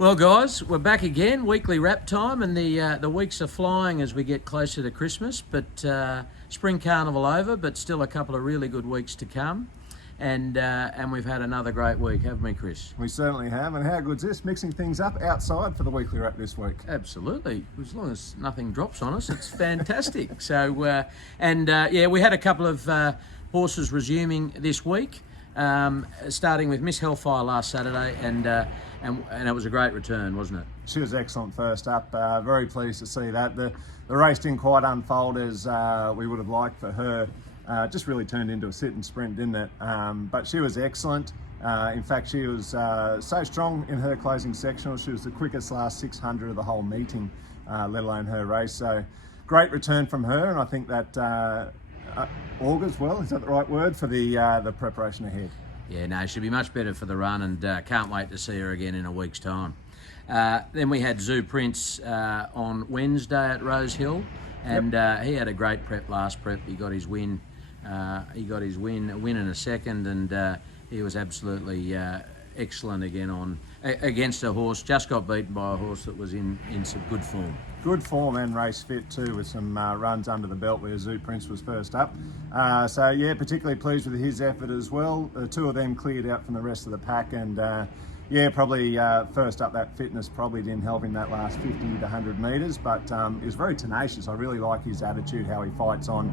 Well, guys, we're back again. Weekly wrap time, and the weeks are flying as we get closer to Christmas. But spring carnival over, but still a couple of really good weeks to come. And we've had another great week, haven't we, Chris? We certainly have. And how good's this? Mixing things up outside for the weekly wrap this week. Absolutely. As long as nothing drops on us, it's fantastic. So, we had a couple of horses resuming this week. Starting with Miss Hellfire last Saturday, and it was a great return, wasn't it? She was excellent first up. Very pleased to see that. The race didn't quite unfold as we would have liked for her. Just really turned into a sit and sprint, didn't it? But she was excellent. In fact, she was so strong in her closing sectional. She was the quickest last 600 of the whole meeting, let alone her race. So great return from her, and I think that augurs well, is that the right word, for the preparation ahead? Yeah, no, she'll be much better for the run, and can't wait to see her again in a week's time. Then we had Zoo Prince on Wednesday at Rose Hill, and he had a great last prep. He got his win. A win and a second, and he was absolutely excellent again against a horse. Just got beaten by a horse that was in some good form. Good form and race fit too, with some runs under the belt where Zoo Prince was first up. Particularly pleased with his effort as well. The two of them cleared out from the rest of the pack, and probably first up, that fitness probably didn't help him that last 50 to 100 metres, but he was very tenacious. I really like his attitude, how he fights on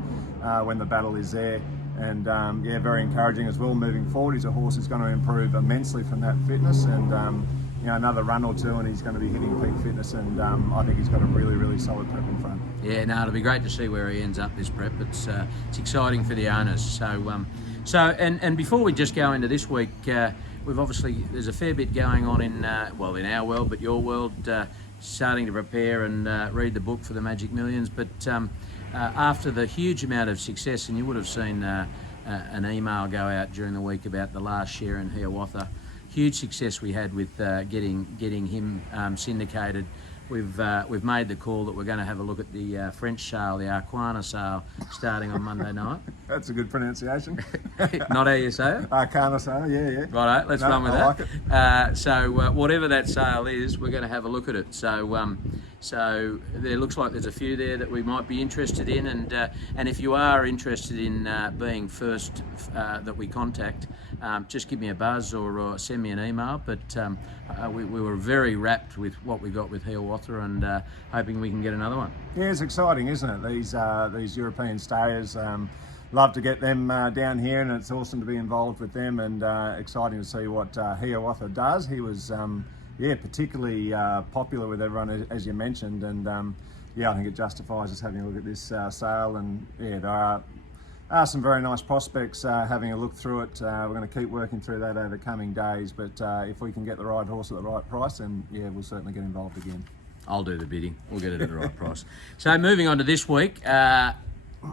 when the battle is there, and very encouraging as well moving forward. He's a horse who's going to improve immensely from that fitness, and another run or two and he's going to be hitting peak fitness, and I think he's got a really, really solid prep in front. Yeah, no, it'll be great to see where he ends up this prep. It's exciting for the owners. So before we just go into this week, there's a fair bit going on in our world, but your world, starting to prepare and read the book for the Magic Millions. But after the huge amount of success, and you would have seen an email go out during the week about the last share in Hiawatha, huge success we had with getting him syndicated. We've made the call that we're going to have a look at the French sale, the Arquana sale, starting on Monday night. That's a good pronunciation. Not how you say it? Arquana sale, yeah. Righto, let's run with that. Like it. Whatever that sale is, we're going to have a look at it. So there looks like there's a few there that we might be interested in, and if you are interested in being first that we contact, just give me a buzz or send me an email. But we were very rapt with what we got with Hiawatha, and hoping we can get another one. Yeah, it's exciting, isn't it? These European stayers, love to get them down here, and it's awesome to be involved with them, and exciting to see what Hiawatha does. He was particularly popular with everyone, as you mentioned, and I think it justifies us having a look at this sale, and there are some very nice prospects having a look through it. We're going to keep working through that over the coming days, but if we can get the right horse at the right price, then we'll certainly get involved again. I'll do the bidding. We'll get it at the right price. So moving on to this week,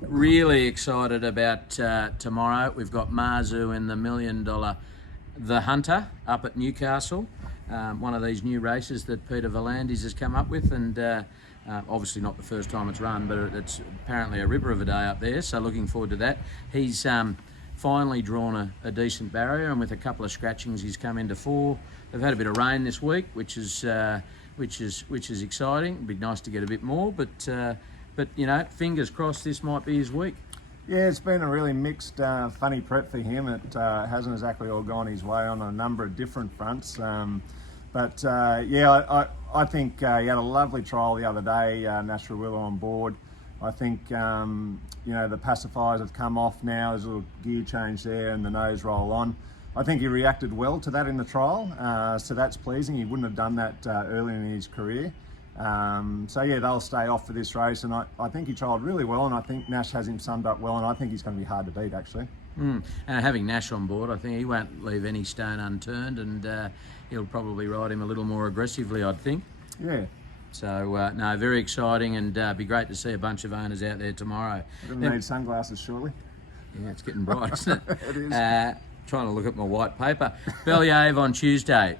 really excited about tomorrow. We've got Marzu in the $1 million The Hunter up at Newcastle. One of these new races that Peter V'landys has come up with, and obviously not the first time it's run, but it's apparently a ripper of a day up there, so looking forward to that. He's finally drawn a decent barrier, and with a couple of scratchings he's come into 4. They've had a bit of rain this week, which is exciting. It'd be nice to get a bit more, but fingers crossed this might be his week. Yeah, it's been a really mixed, funny prep for him. It hasn't exactly all gone his way on a number of different fronts. I think he had a lovely trial the other day, Natural Willow on board. I think, the pacifiers have come off now. There's a little gear change there and the nose roll on. I think he reacted well to that in the trial, so that's pleasing. He wouldn't have done that early in his career. They'll stay off for this race, and I think he trialled really well, and I think Nash has him summed up well, and I think he's going to be hard to beat, actually. And having Nash on board, I think he won't leave any stone unturned, and he'll probably ride him a little more aggressively, I'd think. Yeah. So, very exciting, and be great to see a bunch of owners out there tomorrow. We're going to need sunglasses, surely. Yeah, it's getting bright, isn't it? It is. Trying to look at my white paper. Belliave on Tuesday.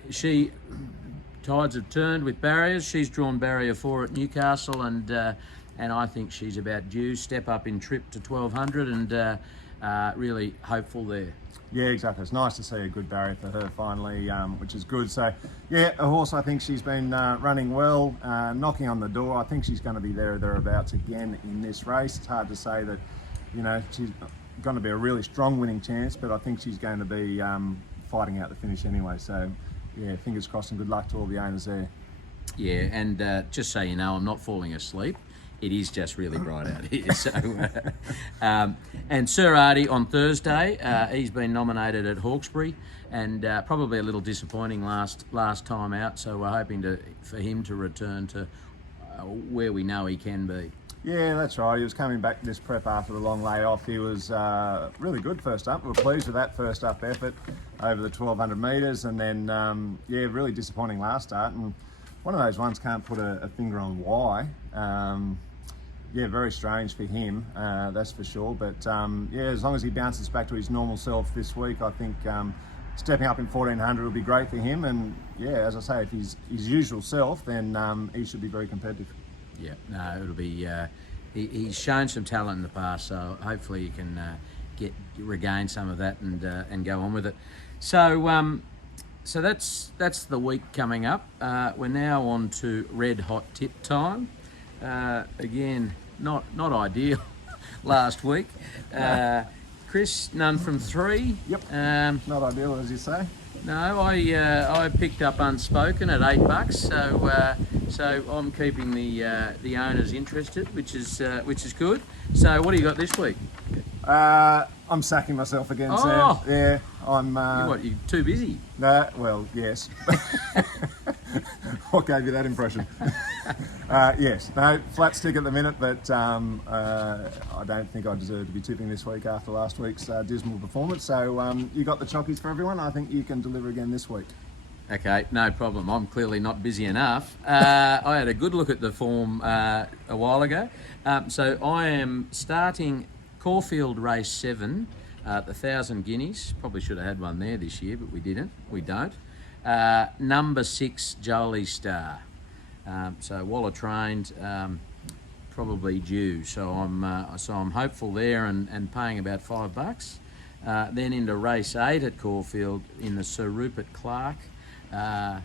Tides have turned with barriers. She's drawn barrier 4 at Newcastle, and I think she's about due. Step up in trip to 1200, and really hopeful there. Yeah, exactly. It's nice to see a good barrier for her finally, which is good. So, yeah, a horse I think she's been running well, knocking on the door. I think she's going to be there or thereabouts again in this race. It's hard to say that, she's going to be a really strong winning chance, but I think she's going to be fighting out the finish anyway. So, yeah, fingers crossed and good luck to all the owners there. Yeah, and just so you know, I'm not falling asleep. It is just really bright out here. So, and Sir Artie on Thursday, he's been nominated at Hawkesbury, and probably a little disappointing last time out. So we're hoping for him to return to where we know he can be. Yeah, that's right. He was coming back this prep after the long layoff. He was really good first up. We were pleased with that first up effort over the 1200 metres, and then really disappointing last start. And one of those ones can't put a finger on why. Very strange for him, that's for sure. But as long as he bounces back to his normal self this week, I think stepping up in 1400 will be great for him. And as I say, if he's his usual self, then he should be very competitive. Yeah, no, it'll be. He's shown some talent in the past, so hopefully he can regain some of that and go on with it. So so that's the week coming up. We're now on to red hot tip time. Again, not ideal last week. Chris, none from 3. Yep. Not ideal, as you say. No, I picked up Unspoken at $8, so I'm keeping the owners interested, which is good. So what do you got this week? I'm sacking myself again, Sam. Yeah, I'm. You too busy? No, well, yes. What gave you that impression? Yes, no, flat stick at the minute, but I don't think I deserve to be tipping this week after last week's dismal performance. So you got the chockies for everyone. I think you can deliver again this week. Okay, no problem. I'm clearly not busy enough. I had a good look at the form a while ago. So I am starting Caulfield Race 7, the 1,000 guineas. Probably should have had one there this year, but we didn't. We don't. Number 6, Jolie Star. So Waller trained, probably due. So I'm hopeful there and paying about $5. Then into race 8 at Caulfield in the Sir Rupert Clarke. I'm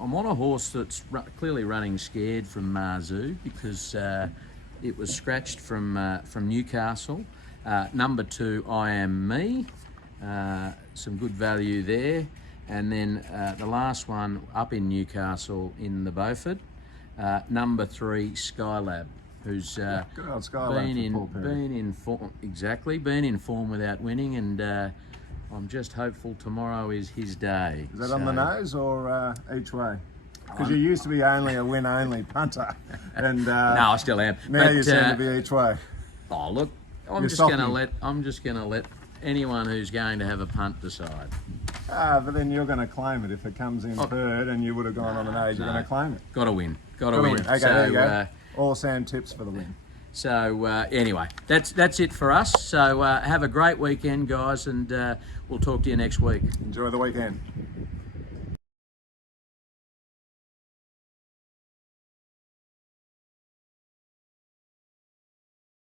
on a horse that's clearly running scared from Marzu because it was scratched from Newcastle. Number 2, I Am Me. Some good value there. And then the last one up in Newcastle in the Beaufort, number 3, Skylab, who's been in form without winning, and I'm just hopeful tomorrow is his day. Is that on the nose or each way? Because you used to be only a win-only punter, and no, I still am. Now you seem to be each way. Oh look, I'm just going to let anyone who's going to have a punt decide. But then you're going to claim it if it comes in third, and you would have gone on an age. You're going to claim it. Got to win. Got to win. Okay, so, there you go. All Sam tips for the win. So anyway, that's it for us. So have a great weekend, guys, and we'll talk to you next week. Enjoy the weekend.